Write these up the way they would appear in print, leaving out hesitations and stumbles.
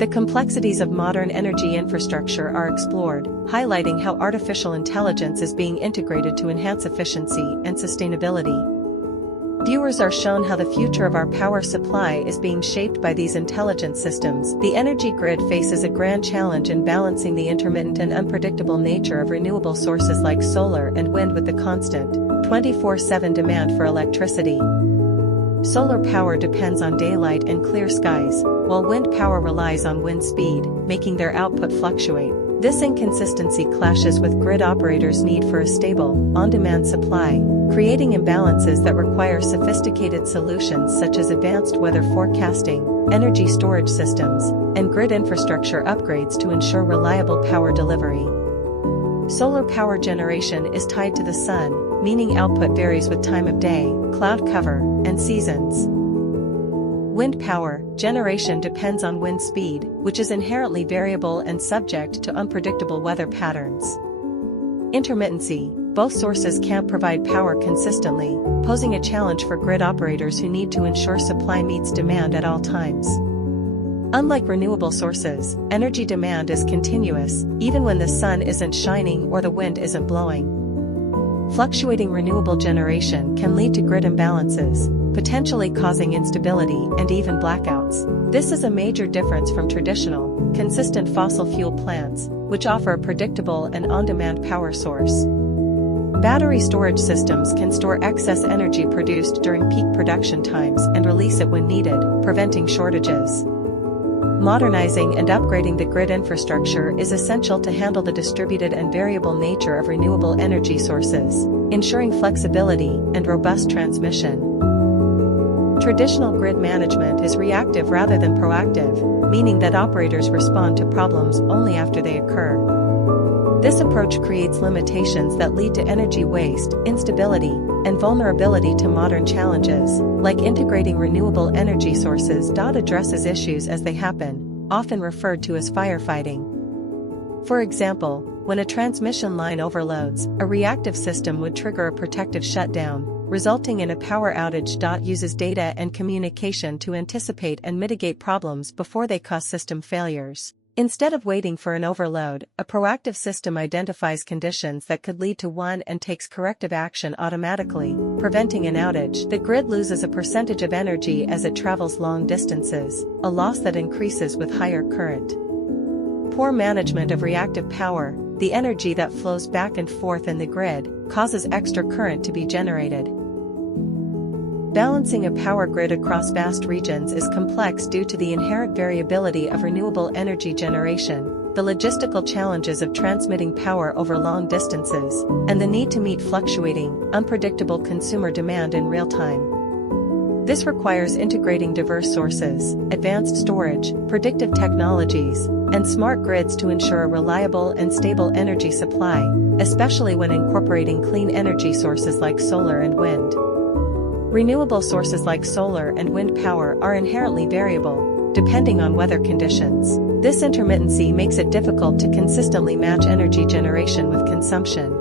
The complexities of modern energy infrastructure are explored, highlighting how artificial intelligence is being integrated to enhance efficiency and sustainability. Viewers are shown how the future of our power supply is being shaped by these intelligent systems. The energy grid faces a grand challenge in balancing the intermittent and unpredictable nature of renewable sources like solar and wind with the constant, 24/7 demand for electricity. Solar power depends on daylight and clear skies, while wind power relies on wind speed, making their output fluctuate. This inconsistency clashes with grid operators' need for a stable, on-demand supply, creating imbalances that require sophisticated solutions such as advanced weather forecasting, energy storage systems, and grid infrastructure upgrades to ensure reliable power delivery. Solar power generation is tied to the sun, meaning output varies with time of day, cloud cover, and seasons. Wind power generation depends on wind speed, which is inherently variable and subject to unpredictable weather patterns. Intermittency: both sources can't provide power consistently, posing a challenge for grid operators who need to ensure supply meets demand at all times. Unlike renewable sources, energy demand is continuous, even when the sun isn't shining or the wind isn't blowing. Fluctuating renewable generation can lead to grid imbalances, potentially causing instability and even blackouts. This is a major difference from traditional, consistent fossil fuel plants, which offer a predictable and on-demand power source. Battery storage systems can store excess energy produced during peak production times and release it when needed, preventing shortages. Modernizing and upgrading the grid infrastructure is essential to handle the distributed and variable nature of renewable energy sources, ensuring flexibility and robust transmission. Traditional grid management is reactive rather than proactive, meaning that operators respond to problems only after they occur. This approach creates limitations that lead to energy waste, instability, and vulnerability to modern challenges, like integrating renewable energy sources. Addresses issues as they happen, often referred to as firefighting. For example, when a transmission line overloads, a reactive system would trigger a protective shutdown, resulting in a power outage. Uses data and communication to anticipate and mitigate problems before they cause system failures. Instead of waiting for an overload, a proactive system identifies conditions that could lead to one and takes corrective action automatically, preventing an outage. The grid loses a percentage of energy as it travels long distances, a loss that increases with higher current. Poor management of reactive power: the energy that flows back and forth in the grid causes extra current to be generated. Balancing a power grid across vast regions is complex due to the inherent variability of renewable energy generation, the logistical challenges of transmitting power over long distances, and the need to meet fluctuating, unpredictable consumer demand in real time. This requires integrating diverse sources, advanced storage, predictive technologies, and smart grids to ensure a reliable and stable energy supply, especially when incorporating clean energy sources like solar and wind. Renewable sources like solar and wind power are inherently variable, depending on weather conditions. This intermittency makes it difficult to consistently match energy generation with consumption.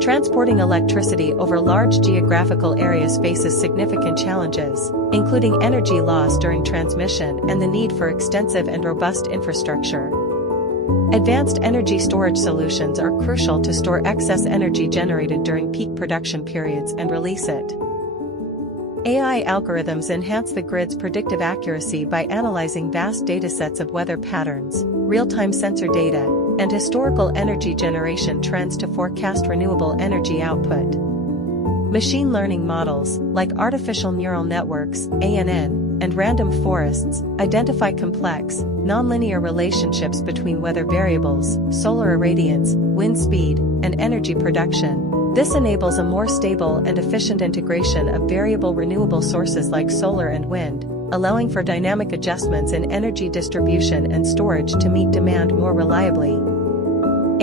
Transporting electricity over large geographical areas faces significant challenges, including energy loss during transmission and the need for extensive and robust infrastructure. Advanced energy storage solutions are crucial to store excess energy generated during peak production periods and release it. AI algorithms enhance the grid's predictive accuracy by analyzing vast datasets of weather patterns, real-time sensor data, and historical energy generation trends to forecast renewable energy output. Machine learning models, like artificial neural networks, ANN, and random forests, identify complex, nonlinear relationships between weather variables, solar irradiance, wind speed, and energy production. This enables a more stable and efficient integration of variable renewable sources like solar and wind, allowing for dynamic adjustments in energy distribution and storage to meet demand more reliably.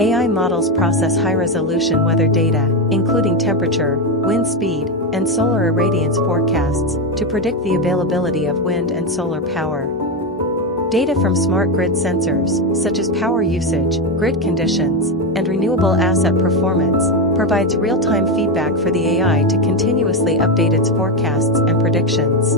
AI models process high-resolution weather data, including temperature, wind speed, and solar irradiance forecasts, to predict the availability of wind and solar power. Data from smart grid sensors, such as power usage, grid conditions, and renewable asset performance, provides real-time feedback for the AI to continuously update its forecasts and predictions.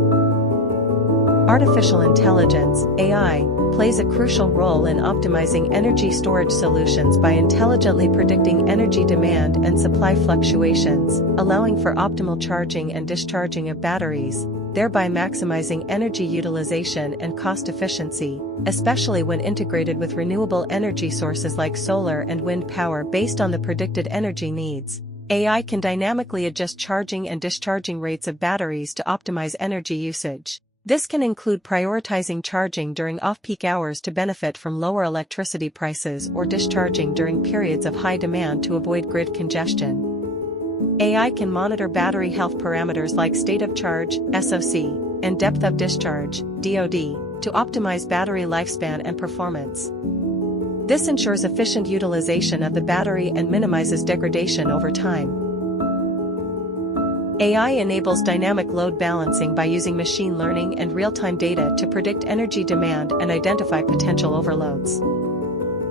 Artificial intelligence, AI, plays a crucial role in optimizing energy storage solutions by intelligently predicting energy demand and supply fluctuations, allowing for optimal charging and discharging of batteries, thereby maximizing energy utilization and cost efficiency, especially when integrated with renewable energy sources like solar and wind power based on the predicted energy needs. AI can dynamically adjust charging and discharging rates of batteries to optimize energy usage. This can include prioritizing charging during off-peak hours to benefit from lower electricity prices or discharging during periods of high demand to avoid grid congestion. AI can monitor battery health parameters like state of charge, SOC, and depth of discharge, DOD, to optimize battery lifespan and performance. This ensures efficient utilization of the battery and minimizes degradation over time. AI enables dynamic load balancing by using machine learning and real-time data to predict energy demand and identify potential overloads.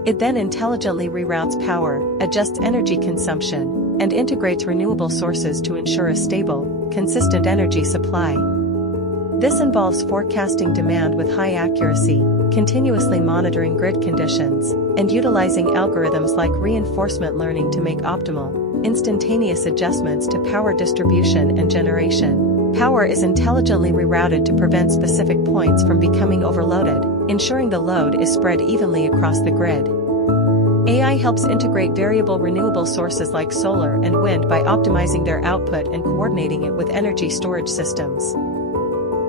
It then intelligently reroutes power, adjusts energy consumption, and integrates renewable sources to ensure a stable, consistent energy supply. This involves forecasting demand with high accuracy, continuously monitoring grid conditions, and utilizing algorithms like reinforcement learning to make optimal, instantaneous adjustments to power distribution and generation. Power is intelligently rerouted to prevent specific points from becoming overloaded, ensuring the load is spread evenly across the grid. AI helps integrate variable renewable sources like solar and wind by optimizing their output and coordinating it with energy storage systems.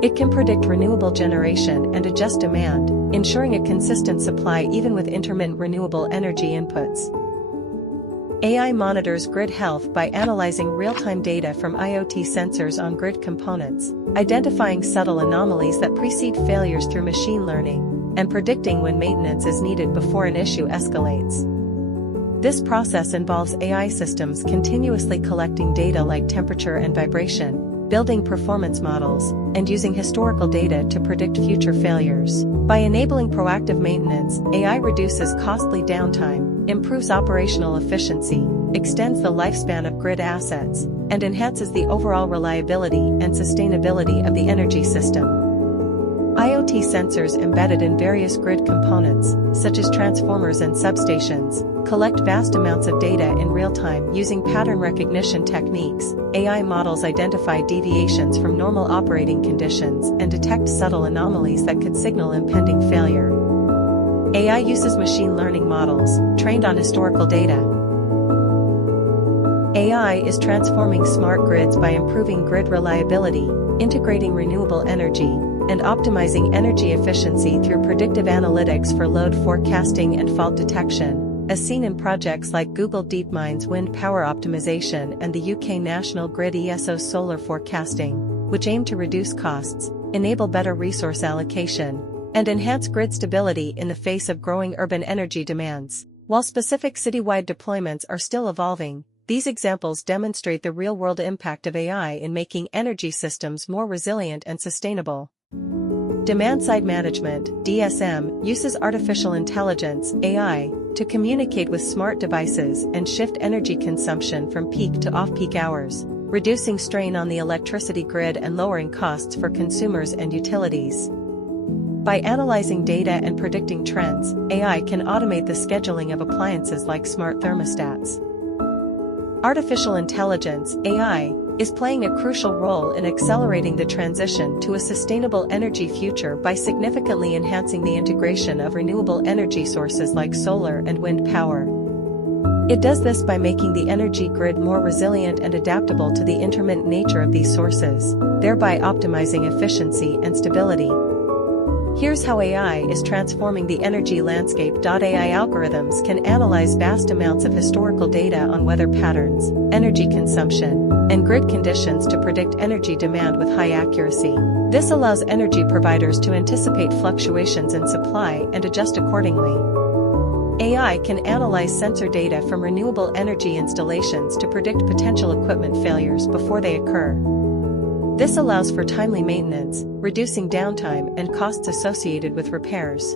It can predict renewable generation and adjust demand, ensuring a consistent supply even with intermittent renewable energy inputs. AI monitors grid health by analyzing real-time data from IoT sensors on grid components, identifying subtle anomalies that precede failures through machine learning, and predicting when maintenance is needed before an issue escalates. This process involves AI systems continuously collecting data like temperature and vibration, building performance models, and using historical data to predict future failures. By enabling proactive maintenance, AI reduces costly downtime, improves operational efficiency, extends the lifespan of grid assets, and enhances the overall reliability and sustainability of the energy system. IoT sensors embedded in various grid components, such as transformers and substations, collect vast amounts of data in real time using pattern recognition techniques. AI models identify deviations from normal operating conditions and detect subtle anomalies that could signal impending failure. AI uses machine learning models, trained on historical data. AI is transforming smart grids by improving grid reliability, integrating renewable energy, and optimizing energy efficiency through predictive analytics for load forecasting and fault detection, as seen in projects like Google DeepMind's wind power optimization and the UK National Grid ESO solar forecasting, which aim to reduce costs, enable better resource allocation, and enhance grid stability in the face of growing urban energy demands. While specific citywide deployments are still evolving, these examples demonstrate the real-world impact of AI in making energy systems more resilient and sustainable. Demand-side management, DSM, uses artificial intelligence, AI, to communicate with smart devices and shift energy consumption from peak to off-peak hours, reducing strain on the electricity grid and lowering costs for consumers and utilities. By analyzing data and predicting trends, AI can automate the scheduling of appliances like smart thermostats. Artificial intelligence, AI, is playing a crucial role in accelerating the transition to a sustainable energy future by significantly enhancing the integration of renewable energy sources like solar and wind power. It does this by making the energy grid more resilient and adaptable to the intermittent nature of these sources, thereby optimizing efficiency and stability. Here's how AI is transforming the energy landscape. AI algorithms can analyze vast amounts of historical data on weather patterns, energy consumption, and grid conditions to predict energy demand with high accuracy. This allows energy providers to anticipate fluctuations in supply and adjust accordingly. AI can analyze sensor data from renewable energy installations to predict potential equipment failures before they occur. This allows for timely maintenance, reducing downtime and costs associated with repairs.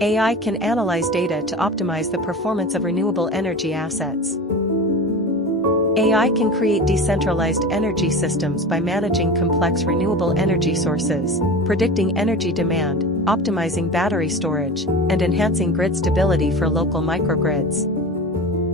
AI can analyze data to optimize the performance of renewable energy assets. AI can create decentralized energy systems by managing complex renewable energy sources, predicting energy demand, optimizing battery storage, and enhancing grid stability for local microgrids.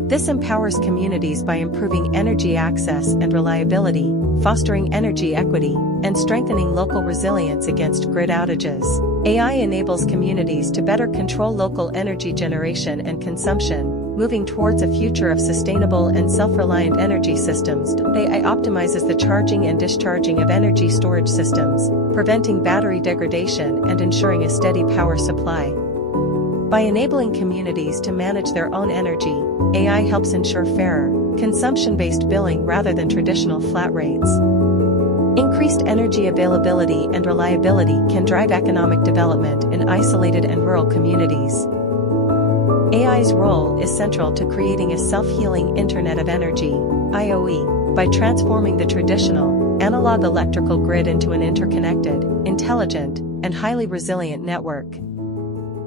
This empowers communities by improving energy access and reliability, fostering energy equity, and strengthening local resilience against grid outages. AI enables communities to better control local energy generation and consumption, moving towards a future of sustainable and self-reliant energy systems. AI optimizes the charging and discharging of energy storage systems, preventing battery degradation and ensuring a steady power supply. By enabling communities to manage their own energy, AI helps ensure fairer, consumption-based billing rather than traditional flat rates. Increased energy availability and reliability can drive economic development in isolated and rural communities. AI's role is central to creating a self-healing Internet of Energy, IoE, by transforming the traditional, analog electrical grid into an interconnected, intelligent, and highly resilient network.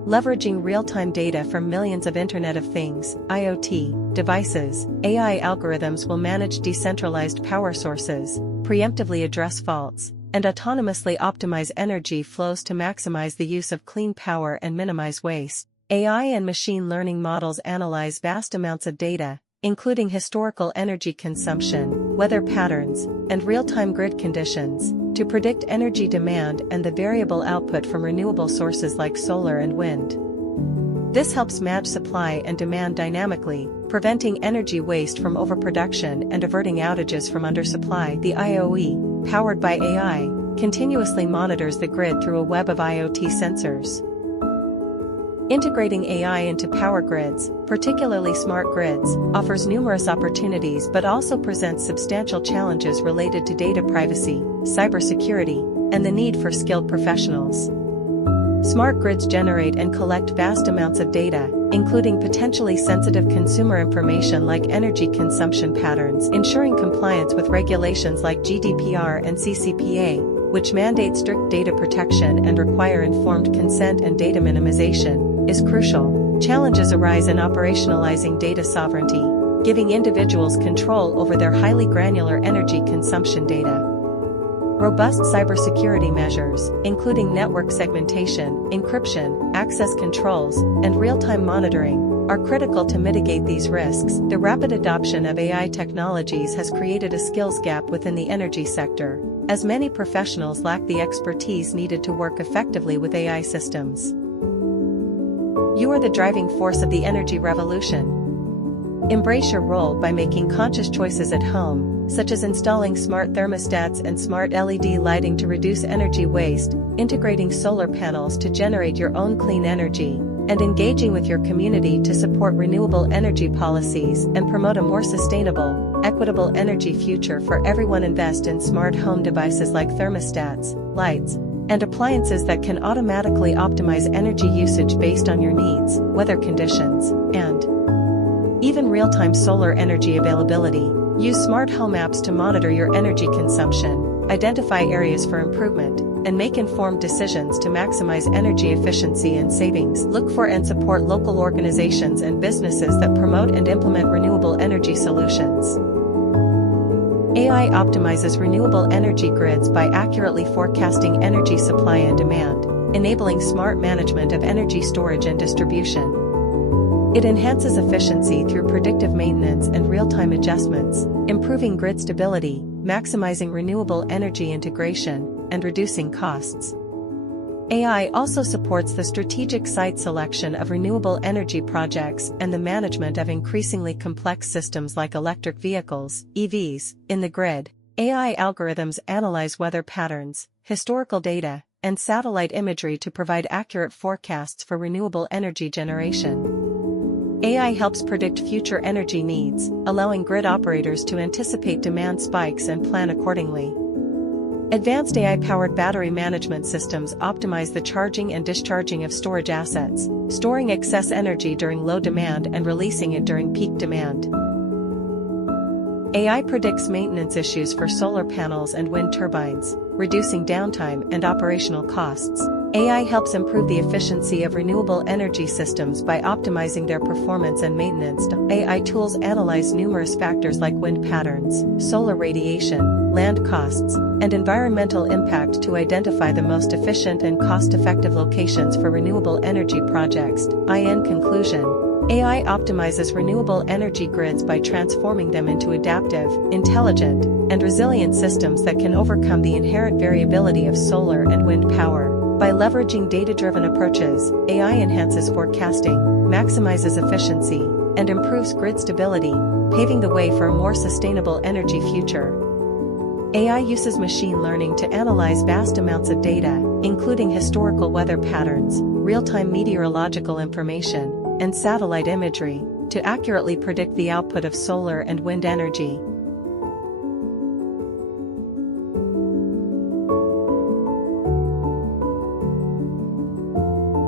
Leveraging real-time data from millions of Internet of Things, IoT, devices, AI algorithms will manage decentralized power sources, preemptively address faults, and autonomously optimize energy flows to maximize the use of clean power and minimize waste. AI and machine learning models analyze vast amounts of data, including historical energy consumption, weather patterns, and real-time grid conditions, to predict energy demand and the variable output from renewable sources like solar and wind. This helps match supply and demand dynamically, preventing energy waste from overproduction and averting outages from undersupply. The IoE, powered by AI, continuously monitors the grid through a web of IoT sensors. Integrating AI into power grids, particularly smart grids, offers numerous opportunities but also presents substantial challenges related to data privacy, cybersecurity, and the need for skilled professionals. Smart grids generate and collect vast amounts of data, including potentially sensitive consumer information like energy consumption patterns, ensuring compliance with regulations like GDPR and CCPA, which mandate strict data protection and require informed consent and data minimization, is crucial. Challenges arise in operationalizing data sovereignty, giving individuals control over their highly granular energy consumption data. Robust cybersecurity measures, including network segmentation, encryption, access controls, and real-time monitoring, are critical to mitigate these risks. The rapid adoption of AI technologies has created a skills gap within the energy sector, as many professionals lack the expertise needed to work effectively with AI systems. You are the driving force of the energy revolution. Embrace your role by making conscious choices at home, such as installing smart thermostats and smart LED lighting to reduce energy waste, integrating solar panels to generate your own clean energy, and engaging with your community to support renewable energy policies and promote a more sustainable, equitable energy future for everyone. Invest in smart home devices like thermostats, lights, and appliances that can automatically optimize energy usage based on your needs, weather conditions, and even real-time solar energy availability. Use smart home apps to monitor your energy consumption, identify areas for improvement, and make informed decisions to maximize energy efficiency and savings. Look for and support local organizations and businesses that promote and implement renewable energy solutions. AI optimizes renewable energy grids by accurately forecasting energy supply and demand, enabling smart management of energy storage and distribution. It enhances efficiency through predictive maintenance and real-time adjustments, improving grid stability, maximizing renewable energy integration, and reducing costs. AI also supports the strategic site selection of renewable energy projects and the management of increasingly complex systems like electric vehicles, EVs, in the grid. AI algorithms analyze weather patterns, historical data, and satellite imagery to provide accurate forecasts for renewable energy generation. AI helps predict future energy needs, allowing grid operators to anticipate demand spikes and plan accordingly. Advanced AI-powered battery management systems optimize the charging and discharging of storage assets, storing excess energy during low demand and releasing it during peak demand. AI predicts maintenance issues for solar panels and wind turbines, reducing downtime and operational costs. AI helps improve the efficiency of renewable energy systems by optimizing their performance and maintenance. AI tools analyze numerous factors like wind patterns, solar radiation, land costs, and environmental impact to identify the most efficient and cost-effective locations for renewable energy projects. In conclusion, AI optimizes renewable energy grids by transforming them into adaptive, intelligent, and resilient systems that can overcome the inherent variability of solar and wind power. By leveraging data-driven approaches, AI enhances forecasting, maximizes efficiency, and improves grid stability, paving the way for a more sustainable energy future. AI uses machine learning to analyze vast amounts of data, including historical weather patterns, real-time meteorological information, and satellite imagery, to accurately predict the output of solar and wind energy.